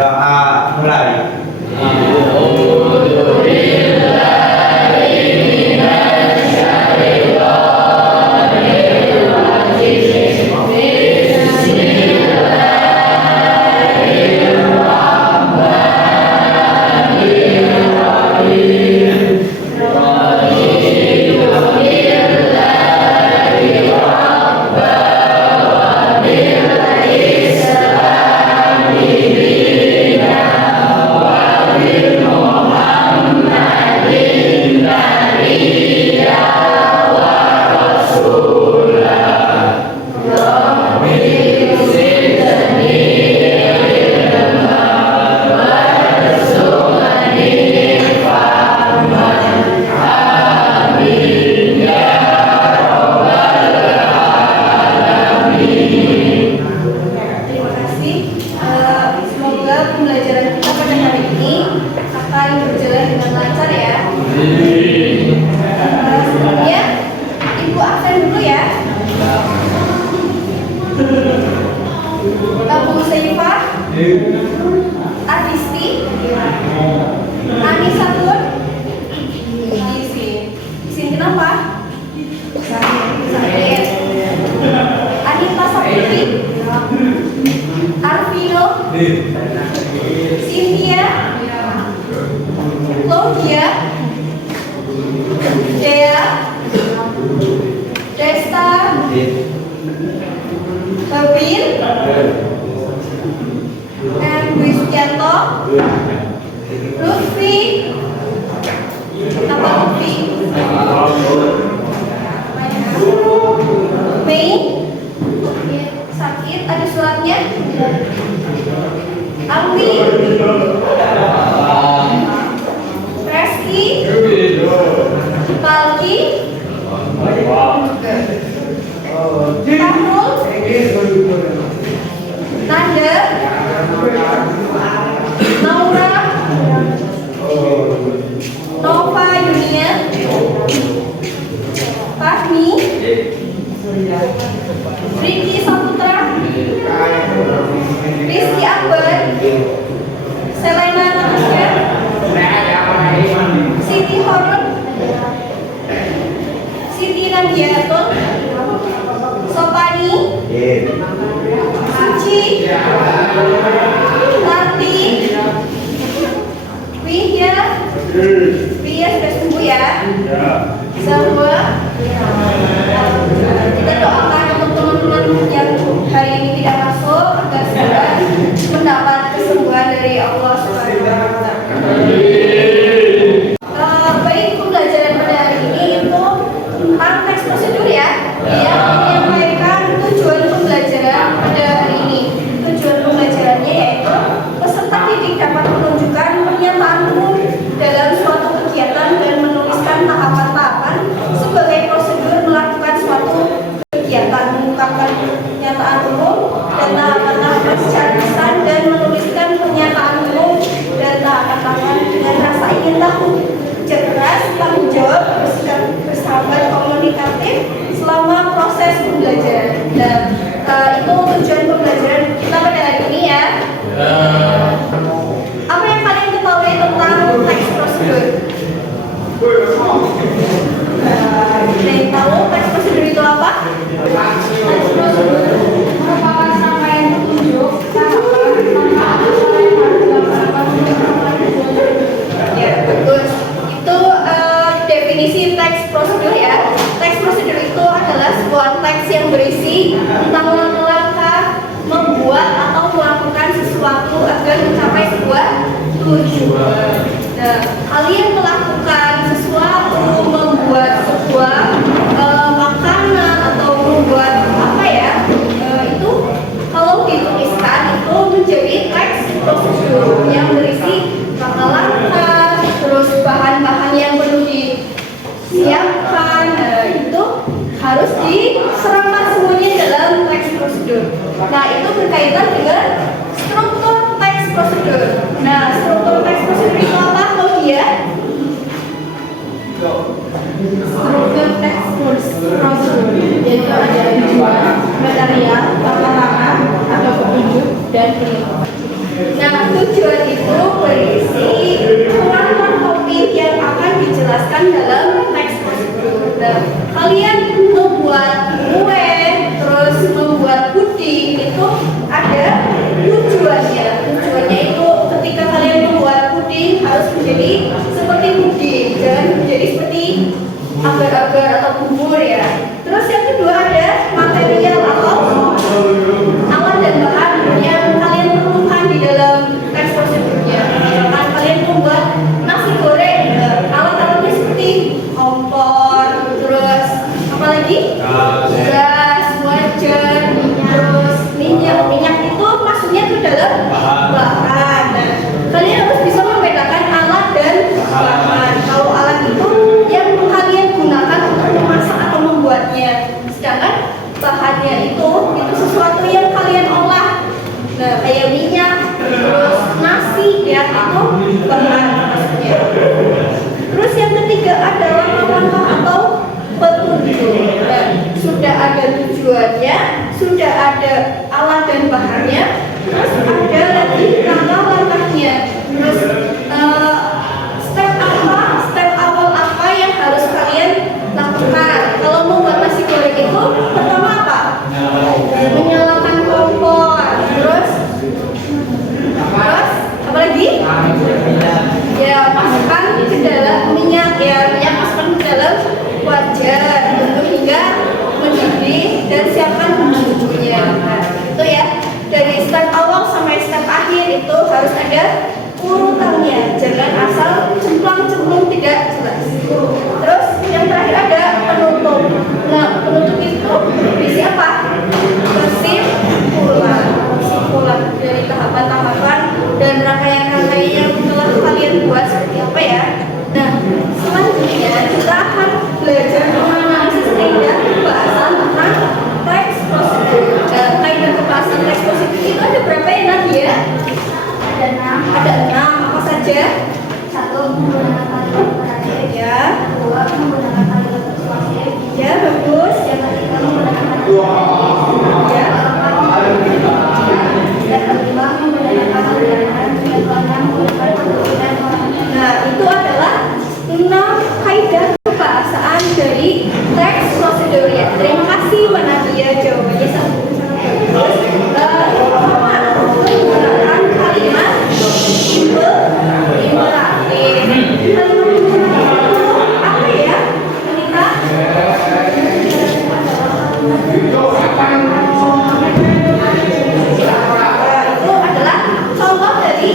Doa mulai. Bu Saifah, Adisti, Anissa Nur, di sini kenapa? Sakit. Anita Saputi, Arvino, Cynthia, Claudia, Dea, Desta, Babin, and Wisjanto, Lutfi, apa Lutfi? Mei, sakit, ada suratnya. Alwi, Reski, Palki, Tahrul, Nanda, Naura, Nova Yunia, Fahmi, Riki Saputra, Rizky Akbar, Selena Natasha, Siti Horun, Siti Nandiatun, Sopani, Suci, Tati, Wihya, sudah sembuh ya. Semua kita doakan untuk teman-teman yang hari ini tidak masuk agar segera mendapat kesembuhan dari Allah Subhanahu wa Ta'ala. Baik, pembelajaran pada hari ini itu tentang teks prosedur ya, yang menyampaikan tujuan pembelajaran pada hari ini. Tujuan pembelajarannya yaitu peserta didik dapat menunjukkan pernyataan umum dalam suatu kegiatan dan menuliskan tahapan-tahapan sebagai prosedur melakukan suatu kegiatan, mengungkapkan pernyataan umum dan tahapan-tahapan secara lisan dan menuliskan pernyataan umum dan tahapan-tahapan dengan rasa ingin tahu, cerdas, tanggung jawab, bersikap bersahabat, komunikatif selama proses pembelajaran. Nah, itu tujuan pembelajaran kita pada hari ini ya. Apa yang kalian ketahui tentang teks prosedur? Ada yang tahu teks prosedur itu apa? Teks prosedur merupakan rangkaian petunjuk tahapan tentang apa yang harus dilakukan. Ya, bagus. Itu definisi teks prosedur ya. Teks prosedur itu adalah sebuah teks yang berisi tentang langkah-langkah membuat atau melakukan sesuatu agar mencapai sebuah tujuan. Nah, kalian melakukan sesuatu, membuat sebuah makanan atau membuat apa ya, itu kalau dituliskan itu menjadi teks prosedur yang berisi langkah-langkah, terus bahan-bahan yang perlu disiapkan, itu harus diserahkan semuanya dalam teks prosedur. Nah, itu berkaitan dengan struktur teks prosedur. Nah, struktur teks prosedur itu apa, Claudia? Struktur teks prosedur yaitu ada tujuan, material, latar belakang atau petunjuk dan penelitian. Nah, tujuan berisi ulangan topik yang akan dijelaskan dalam teks prosedur. Nah, kalian membuat kue, terus membuat puding itu ada tujuannya. Tujuannya itu ketika kalian membuat puding harus menjadi seperti puding, jangan menjadi seperti agar-agar atau bubur ya. Terus yang kedua ada material atau alat dan bahan yang kalian perlukan di dalam teks prosedurnya. Misalkan kalian membuat nasi goreng, alat-alatnya seperti kompor, terus apa lagi? Gas, wajan, terus minyak. Minyak itu maksudnya ke dalam bahan. Nah, kalian harus bisa membedakan alat dan bahan. Kalau alat itu yang kalian gunakan untuk memasak atau membuatnya, sedangkan bahannya itu sesuatu yang kalian olah. Nah, kayak minyak, terus nasi ya, itu bahan maksudnya. Terus yang ketiga adalah langkah-langkah atau petunjuk. Nah, sudah ada tujuannya, sudah ada alat dan bahannya, terus ada lagi langkah-langkahnya. Terus step awal apa yang harus kalian lakukan. Kalau membuat nasi goreng itu pertama apa? Menyalakan kompor. Terus apa lagi? Ya, masukkan ke dalam minyak ya, minyak masukkan ke dalam wajan tunggu hingga mendidih dan siapkan bumbu-bumbunya. Nah, itu ya, dari step awal sampai step akhir itu harus ada urutannya, jangan asal cemplang-cemplung tidak jelas. Terus yang terakhir ada penutup. Nah, penutup itu berisi apa? Kesimpulan dari tahapan-tahapan dan rangkaian-rangkaian yang telah kalian buat seperti apa ya. Nah, selanjutnya kita akan belajar menganalisis kaidah pembahasan tentang teks prosedur. Kaidah pembahasan teks prosedur itu ada berapa ya Nadia? Ada 6. Apa saja? 1. Menggunakan kalimat imperatif. Ya. 2. Menggunakan kalimat persuasif. Ya, bagus. Yang ketiga menggunakan kalimat ya. Dan kelima menggunakan kata bilangan. Yang keenam menggunakan pertulisan. Nah, itu adalah 6 kaidah kebahasaan dari teks prosedur ya. Terima kasih Mbak Nadia, jawabannya sangat bagus. Menggunakan kalimat imperatif. Apa ya? Wanita? Itu adalah contoh dari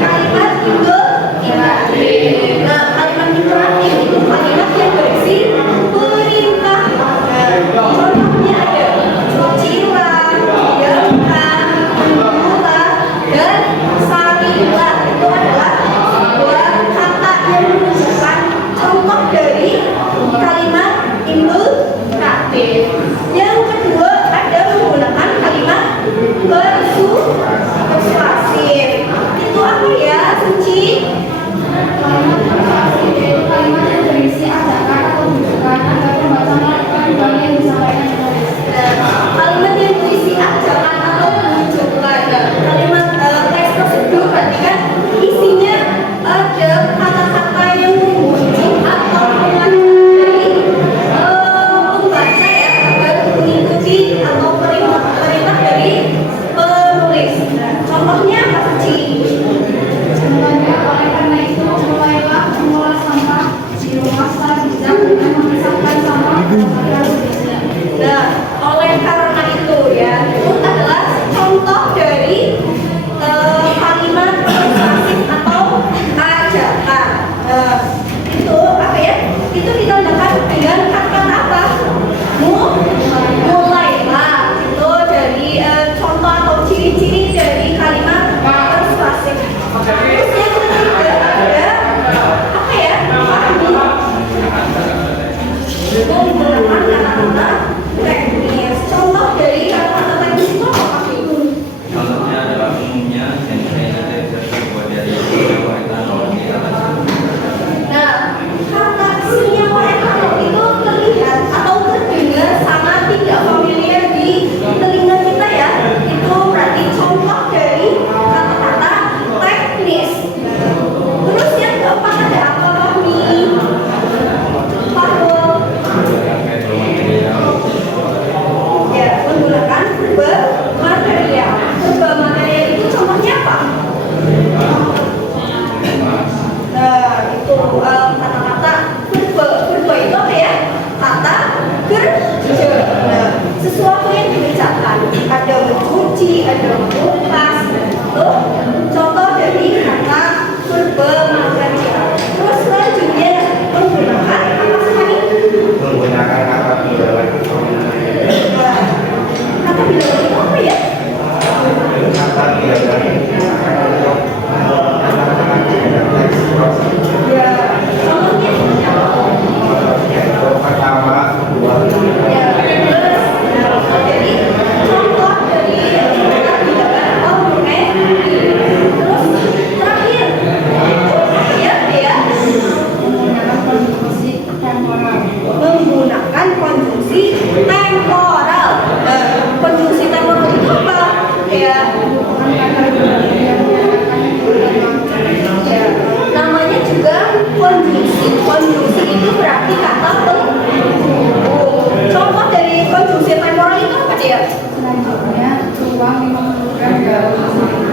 kalimat imperatif. Nah, kalimat imperatif itu kalimat yang berisi perintah. Contohnya ada cucilah, diamkan, tunggulah, dan salilah. Itu adalah sebuah kata yang menunjukkan contoh dari kalimat imperatif. Yang kedua ada menggunakan kalimat persuasif. Itu apa ya, Suci? Kalimat yang berisi ajakan atau bujukan agar pembaca melakukan hal yang disampaikan penulis. Kalimat yang berisi ajakan atau bujukan. Kalimat teks prosedur berarti kan isinya ada kata-kata yang membujuk atau mengajak dari pembaca ya agar mengikuti atau perintah dari penulis. Contohnya apa Suci? Contohnya, oleh karena itu mulailah mengolah sampah di rumah secara bijak dengan memisahkan sampah ke tempat berikutnya. Nah, oleh karena itu ya, itu adalah contoh dari kalimat persuasif atau ajakan. Itu apa ya? Itu ditandai dengan kata-kata apa? Mulailah. Itu dari contoh atau ciri-ciri dari kalimat persuasif Contoh dari konjungsi temporal itu apa dia? Selanjutnya, ruang memerlukan dalam